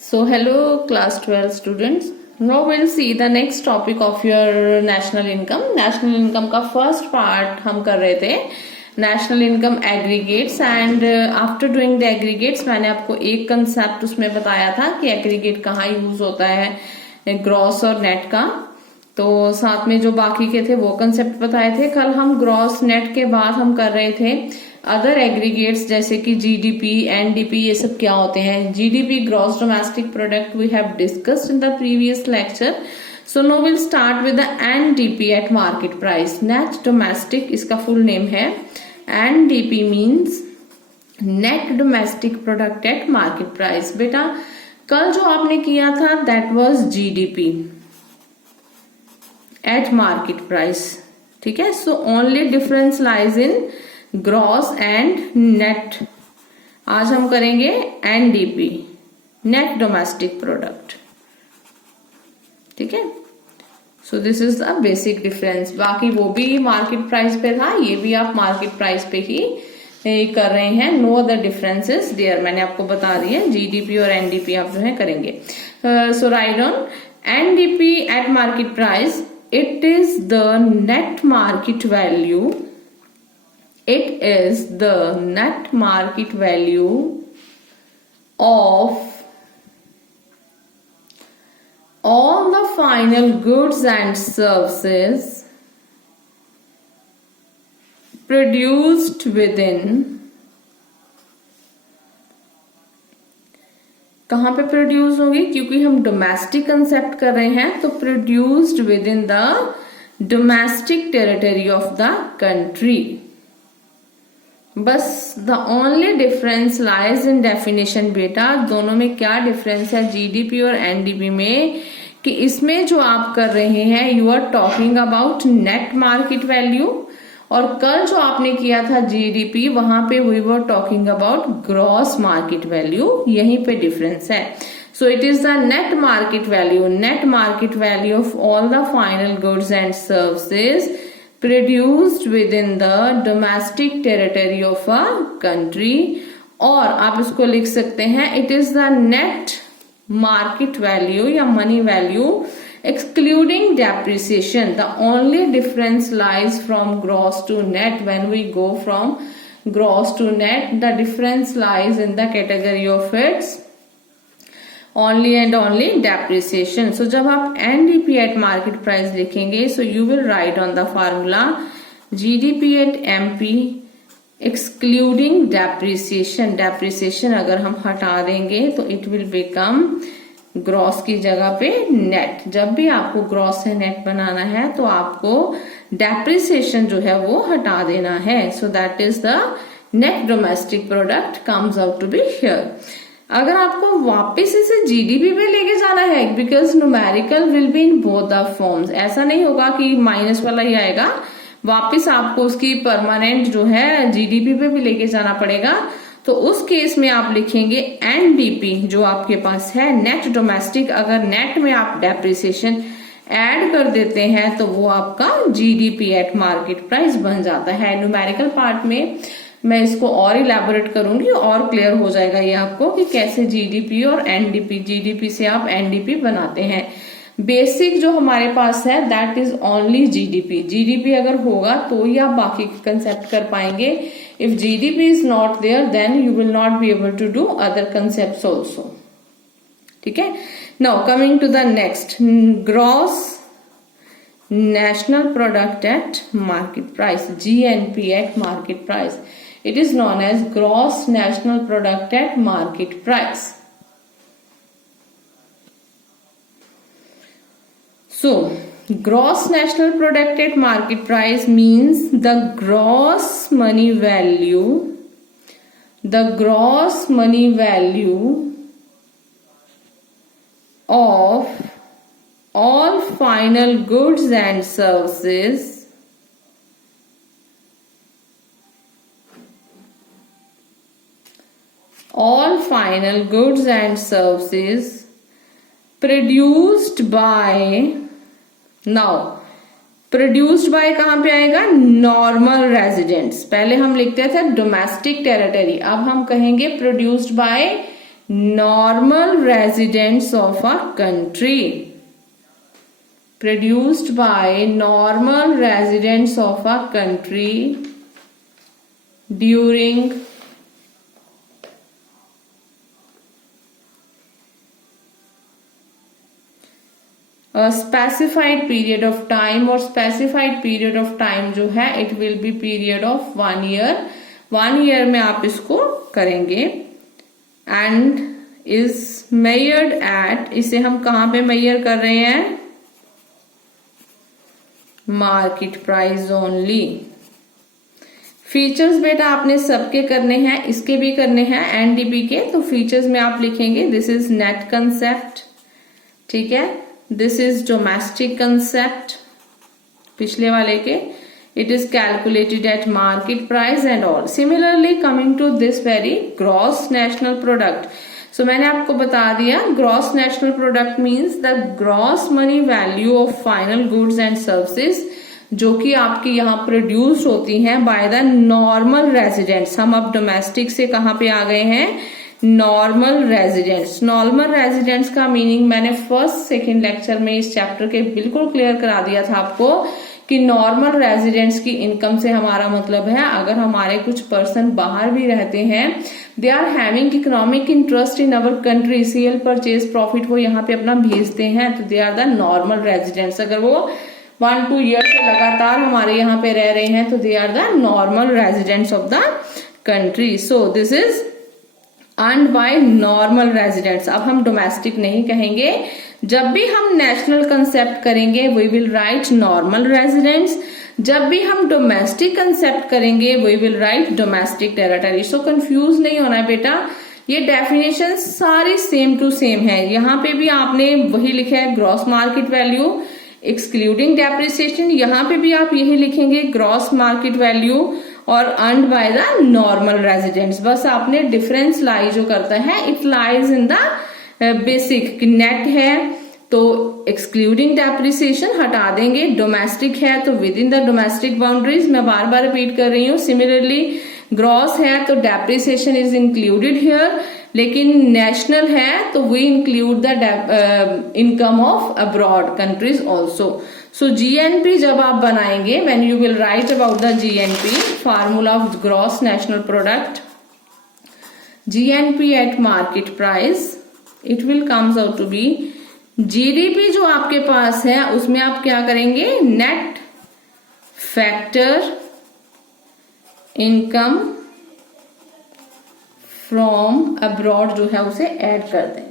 So hello class 12 students. Now we'll see the next topic of your national income. National income का first part हम कर रहे थे national income aggregates and after doing the aggregates मैंने आपको एक concept उसमें बताया था कि aggregate कहाँ यूज होता है gross और net का। तो साथ में जो बाकी के थे वो कंसेप्ट बताए थे। कल हम ग्रॉस नेट के बाद हम कर रहे थे अदर एग्रीगेट्स जैसे कि जीडीपी एनडीपी, ये सब क्या होते हैं। GDP gross domestic product we have discussed in the previous lecture. So no will start with the NDP at market price. Net domestic इसका फुल नेम है। NDP means net domestic product at market price. बेटा कल जो आपने किया था that was GDP at market price, ठीक है। So only difference lies in gross and net. आज हम करेंगे एनडीपी नेट डोमेस्टिक प्रोडक्ट, ठीक है। सो this is the basic difference. बाकी वो भी मार्केट प्राइस पे था, ये भी आप मार्केट प्राइस पे ही कर रहे हैं। नो अदर डिफरेंसेस देयर, मैंने आपको बता दिया। जीडीपी और एनडीपी आप जो है करेंगे। So right on NDP at market price, it is the net market value. It is the net market value of all the final goods and services produced within, कहाँ पे प्रोड्यूस होगी, क्योंकि हम डोमेस्टिक कंसेप्ट कर रहे हैं तो produced within the domestic territory of the country. बस the only difference lies in definition. बेटा दोनों में क्या डिफरेंस है जीडीपी और एनडीपी में, कि इसमें जो आप कर रहे हैं you are talking about net market value, और कल जो आपने किया था जीडीपी वहां पे we were talking about gross market value. यहीं पे डिफरेंस है। So it is the net market value of all the final goods and services produced within the domestic territory of a country. और आप इसको लिख सकते हैं it is the net market value या money value excluding depreciation. The only difference lies from gross to net. When we go from gross to net, the difference lies in the category of its only and only depreciation. So जब आप NDP at market price लिखेंगे, so you will write on the formula GDP at MP excluding depreciation. Depreciation अगर हम हटा देंगे तो it will become gross की जगह पे नेट। जब भी आपको ग्रॉस से नेट बनाना है तो आपको डेप्रिसिएशन जो है वो हटा देना है। So that is the net domestic product comes out to be here. अगर आपको वापस इसे जीडीपी पे लेके जाना है, because numerical will be in both the forms, ऐसा नहीं होगा कि माइनस वाला ही आएगा, वापस आपको उसकी परमानेंट जो है जीडीपी पे भी लेके जाना पड़ेगा। तो उस केस में आप लिखेंगे एनडीपी जो आपके पास है नेट डोमेस्टिक। अगर नेट में आप डेप्रिसिएशन ऐड कर देते हैं तो वो आपका जीडीपी एट मार्केट प्राइस बन जाता है। न्यूमेरिकल पार्ट में मैं इसको और इलैबोरेट करूंगी और क्लियर हो जाएगा ये आपको कि कैसे जीडीपी और एनडीपी, जीडीपी से आप एनडीपी बनाते हैं। बेसिक जो हमारे पास है that is only GDP. GDP अगर होगा तो ही आप बाकी कंसेप्ट कर पाएंगे। If GDP is not there then you will not be able to do other concepts also, ठीक है। Now coming to the next, gross national product at market price, GNP at market price. It is known as gross national product at market price. So, gross national product at market price means the gross money value of all final goods and services produced by, now produced by कहां पे आएगा, normal residents. पहले हम लिखते थे domestic territory, अब हम कहेंगे produced by normal residents of a country, produced by normal residents of a country during a specified period of time, और specified period of time जो है it will be period of 1 year. 1 year में आप इसको करेंगे and is measured at, इसे हम कहाँ पे मेजर कर रहे हैं? Market price only. फीचर्स बेटा आपने सबके करने हैं, इसके भी करने हैं एनडीपी के. तो फीचर्स में आप लिखेंगे दिस इज नेट कंसेप्ट, ठीक है, दिस इज डोमेस्टिक कंसेप्ट पिछले वाले के, it is calculated at market price and all. Similarly coming to this very gross national product. So मैंने आपको बता दिया gross national product means the gross money value of final goods and services जो कि आपकी यहाँ प्रोड्यूस होती हैं बाय द नॉर्मल रेजिडेंट्स. हम अब डोमेस्टिक से कहाँ पे आ गए हैं? Normal residents. नॉर्मल रेजिडेंट्स का मीनिंग मैंने फर्स्ट सेकेंड लेक्चर में इस चैप्टर के बिल्कुल क्लियर करा दिया था आपको कि नॉर्मल रेजिडेंट्स की इनकम से हमारा मतलब है अगर हमारे कुछ पर्सन बाहर भी रहते हैं, they are having economic interest in our country, sale purchase profit वो यहाँ पे अपना भेजते हैं, तो they are the normal residents. अगर वो 1-2 ईयर से लगातार हमारे यहाँ पे रह रहे हैं तो they are the normal residents of the country. So this is earned by normal residents. अब हम डोमेस्टिक नहीं कहेंगे. जब भी हम नेशनल कंसेप्ट करेंगे we will write normal residents. जब भी हम डोमेस्टिक कंसेप्ट करेंगे we will write domestic territory. So confuse नहीं होना है बेटा, ये डेफिनेशन सारी सेम टू सेम है. यहाँ पे भी आपने वही लिखा है gross market value excluding depreciation, यहाँ पे भी आप यही लिखेंगे ग्रॉस मार्केट वैल्यू और earned by the normal residents. बस आपने डिफरेंस लाई जो करता है it lies in the basic. Net है तो एक्सक्लूडिंग डेप्रिसिएशन हटा देंगे, डोमेस्टिक है तो with in the domestic boundaries. मैं बार बार रिपीट कर रही हूँ. सिमिलरली ग्रॉस है तो डेप्रिसिएशन इज इंक्लूडेड हियर, लेकिन नेशनल है तो we include the income of abroad countries also. So GNP जब आप बनाएंगे when you will write about the GNP formula of gross national product, GNP at market price, it will comes out to be GDP जो आपके पास है उसमें आप क्या करेंगे? Net factor income from abroad जो है उसे ऐड कर देंगे.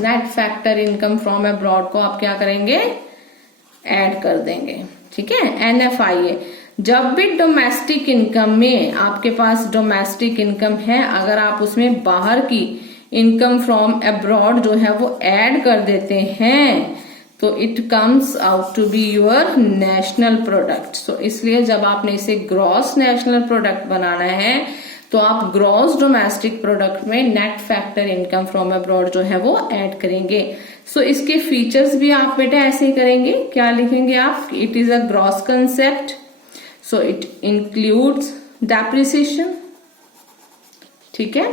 Net factor income from abroad को आप क्या करेंगे? ऐड कर देंगे. ठीक है, NFIA. जब भी डोमेस्टिक इनकम में आपके पास डोमेस्टिक इनकम है, अगर आप उसमें बाहर की इनकम फ्रॉम अब्रॉड जो है वो ऐड कर देते हैं तो it comes out to be your national product. So इसलिए जब आपने इसे ग्रॉस नेशनल प्रोडक्ट बनाना है तो आप ग्रॉस डोमेस्टिक प्रोडक्ट में net factor income from abroad जो है वो ऐड करेंगे. सो इसके फीचर्स भी आप बेटा ऐसे ही करेंगे. क्या लिखेंगे आप? It is a gross concept, so it includes depreciation. ठीक है.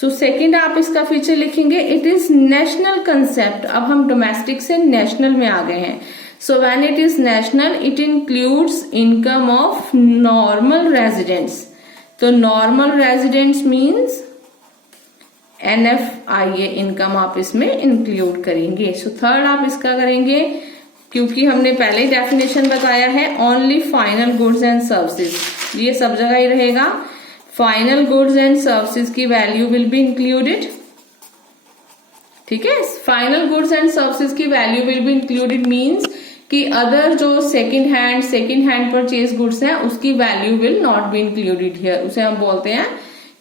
सो सेकंड आप इसका फीचर लिखेंगे इट इज नेशनल कंसेप्ट. अब हम डोमेस्टिक से नेशनल में आ गए हैं. So when it is national it includes income of normal residents. तो normal residents means NFIA income आप इसमें इंक्लूड करेंगे. सो थर्ड आप इसका करेंगे, क्योंकि हमने पहले ही डेफिनेशन बताया है only final goods and services, ये सब जगह ही रहेगा. फाइनल गुड्स एंड सर्विसेज की वैल्यू विल बी इंक्लूडेड. ठीक है, फाइनल गुड्स एंड सर्विसेज की value will be included means कि अदर जो सेकंड हैंड परचेज गुड्स हैं उसकी value will not be included here. उसे हम बोलते हैं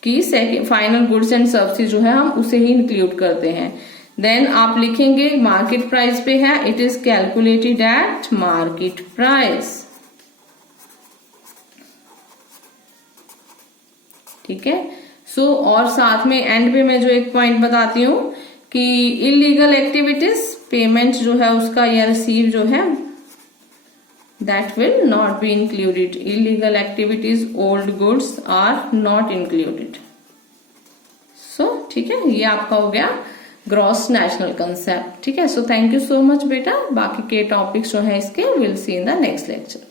कि फाइनल गुड्स एंड सर्विसेज जो है हम उसे ही इंक्लूड करते हैं. देन आप लिखेंगे मार्केट प्राइस पे है, it is calculated at market price. ठीक है. सो और साथ में एंड पे मैं जो एक पॉइंट बताती हूँ कि इलीगल एक्टिविटीज पेमेंट जो है उसका या रिसीव जो है that will not be included. Illegal activities, old goods are not included. So ठीक है, ये आपका हो गया ग्रॉस नेशनल कंसेप्ट. ठीक है, so thank you so much बेटा. बाकी के टॉपिक्स जो है इसके will see in the next lecture.